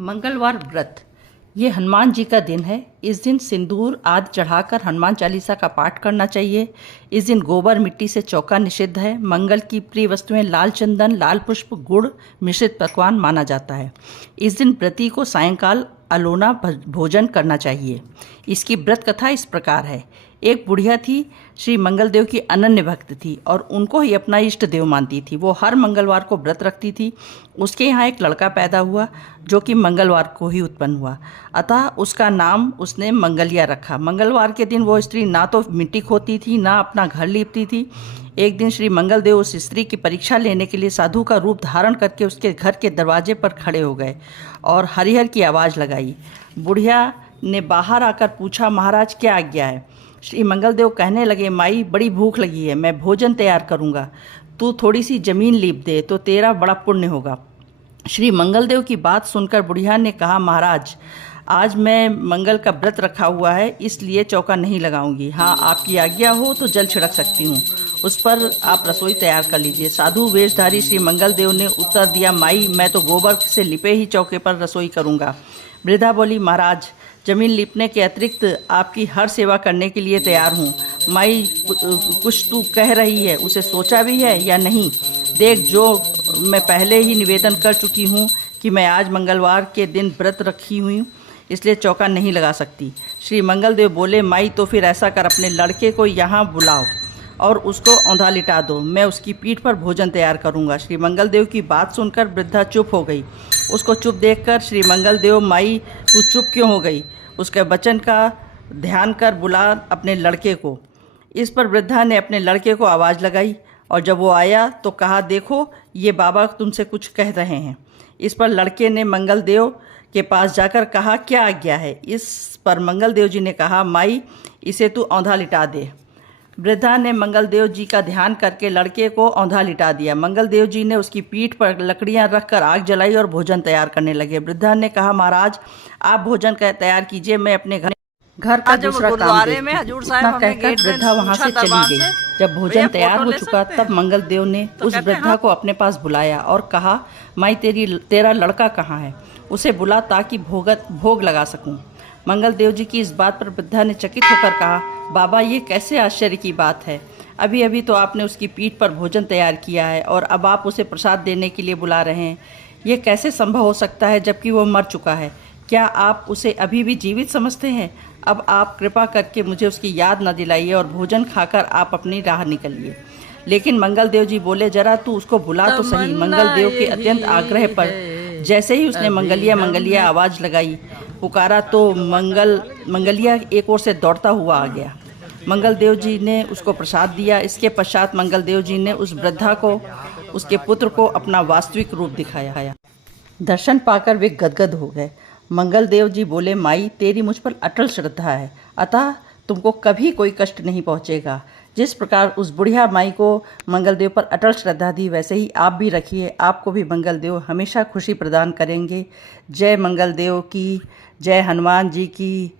मंगलवार व्रत। ये हनुमान जी का दिन है। इस दिन सिंदूर आदि चढ़ाकर हनुमान चालीसा का पाठ करना चाहिए। इस दिन गोबर मिट्टी से चौका निषिद्ध है। मंगल की प्रिय वस्तुएं लाल चंदन, लाल पुष्प, गुड़ मिश्रित पकवान माना जाता है। इस दिन व्रती को सायंकाल अलोना भोजन करना चाहिए। इसकी व्रत कथा इस प्रकार है। एक बुढ़िया थी, श्री मंगलदेव की अनन्य भक्त थी और उनको ही अपना इष्ट देव मानती थी। वो हर मंगलवार को व्रत रखती थी। उसके यहाँ एक लड़का पैदा हुआ जो कि मंगलवार को ही उत्पन्न हुआ, अतः उसका नाम उसने मंगलिया रखा। मंगलवार के दिन वो स्त्री ना तो मिट्टी खोती थी, ना अपना घर लीपती थी। एक दिन श्री मंगलदेव उस स्त्री की परीक्षा लेने के लिए साधु का रूप धारण करके उसके घर के दरवाजे पर खड़े हो गए और हरिहर की आवाज़ लगाई। बुढ़िया ने बाहर आकर पूछा, महाराज क्या आज्ञा है? श्री मंगलदेव कहने लगे, माई बड़ी भूख लगी है, मैं भोजन तैयार करूँगा, तू थोड़ी सी जमीन लीप दे तो तेरा बड़ा पुण्य होगा। श्री मंगलदेव की बात सुनकर बुढ़िया ने कहा, महाराज आज मैं मंगल का व्रत रखा हुआ है, इसलिए चौका नहीं लगाऊंगी। हाँ, आपकी आज्ञा हो तो जल छिड़क सकती हूँ, उस पर आप रसोई तैयार कर लीजिए। साधु वेशधारी श्री मंगलदेव ने उत्तर दिया, माई मैं तो गोबर से लिपे ही चौके पर रसोई करूँगा। वृद्धा बोली, महाराज जमीन लिपने के अतिरिक्त आपकी हर सेवा करने के लिए तैयार हूँ। माई कुछ तू कह रही है उसे सोचा भी है या नहीं? देख, जो मैं पहले ही निवेदन कर चुकी हूँ कि मैं आज मंगलवार के दिन व्रत रखी हुई, इसलिए चौका नहीं लगा सकती। श्री मंगलदेव बोले, माई तो फिर ऐसा कर, अपने लड़के को यहाँ बुलाओ और उसको औंधा लिटा दो, मैं उसकी पीठ पर भोजन तैयार करूँगा। श्री मंगलदेव की बात सुनकर वृद्धा चुप हो गई। उसको चुप देखकर श्री मंगलदेव, माई तू चुप क्यों हो गई? उसके वचन का ध्यान कर बुला अपने लड़के को। इस पर वृद्धा ने अपने लड़के को आवाज़ लगाई और जब वो आया तो कहा, देखो ये बाबा तुमसे कुछ कह रहे हैं। इस पर लड़के ने मंगलदेव के पास जाकर कहा, क्या आज्ञा है? इस पर मंगलदेव जी ने कहा, माई इसे तू औंधा लिटा दे। वृद्धा ने मंगलदेव जी का ध्यान करके लड़के को औंधा लिटा दिया। मंगलदेव जी ने उसकी पीठ पर लकड़ियां रखकर आग जलाई और भोजन तैयार करने लगे। वृद्धा ने कहा, महाराज आप भोजन का तैयार कीजिए, मैं अपने घर का दूसरा काम देखती हूँ। इतना कहकर वृद्धा वहाँ से चली गई। जब भोजन तैयार हो चुका तब मंगलदेव ने उस वृद्धा को अपने पास बुलाया और कहा, माई तेरा लड़का कहाँ है? उसे बुला ताकि भोग लगा सकूं। मंगलदेव जी की इस बात पर वृद्धा ने चकित होकर कहा, बाबा ये कैसे आश्चर्य की बात है, अभी अभी तो आपने उसकी पीठ पर भोजन तैयार किया है और अब आप उसे प्रसाद देने के लिए बुला रहे हैं। ये कैसे संभव हो सकता है जबकि वो मर चुका है? क्या आप उसे अभी भी जीवित समझते हैं? अब आप कृपा करके मुझे उसकी याद न दिलाइए और भोजन खाकर आप अपनी राह निकलिए। लेकिन मंगलदेव जी बोले, जरा तू उसको बुला तो सही। मंगलदेव के अत्यंत आग्रह पर जैसे ही उसने मंगलिया मंगलिया आवाज़ लगाई, पुकारा, तो मंगलिया एक ओर से दौड़ता हुआ आ गया। मंगलदेव जी ने उसको प्रसाद दिया। इसके पश्चात मंगलदेव जी ने उस वृद्धा को, उसके पुत्र को अपना वास्तविक रूप दिखाया। दर्शन पाकर वे गदगद हो गए। मंगलदेव जी बोले, माई तेरी मुझ पर अटल श्रद्धा है, अतः तुमको कभी कोई कष्ट नहीं पहुँचेगा। जिस प्रकार उस बुढ़िया माई को मंगलदेव पर अटल श्रद्धा थी, वैसे ही आप भी रखिए, आपको भी मंगलदेव हमेशा खुशी प्रदान करेंगे। जय मंगलदेव की, जय हनुमान जी की।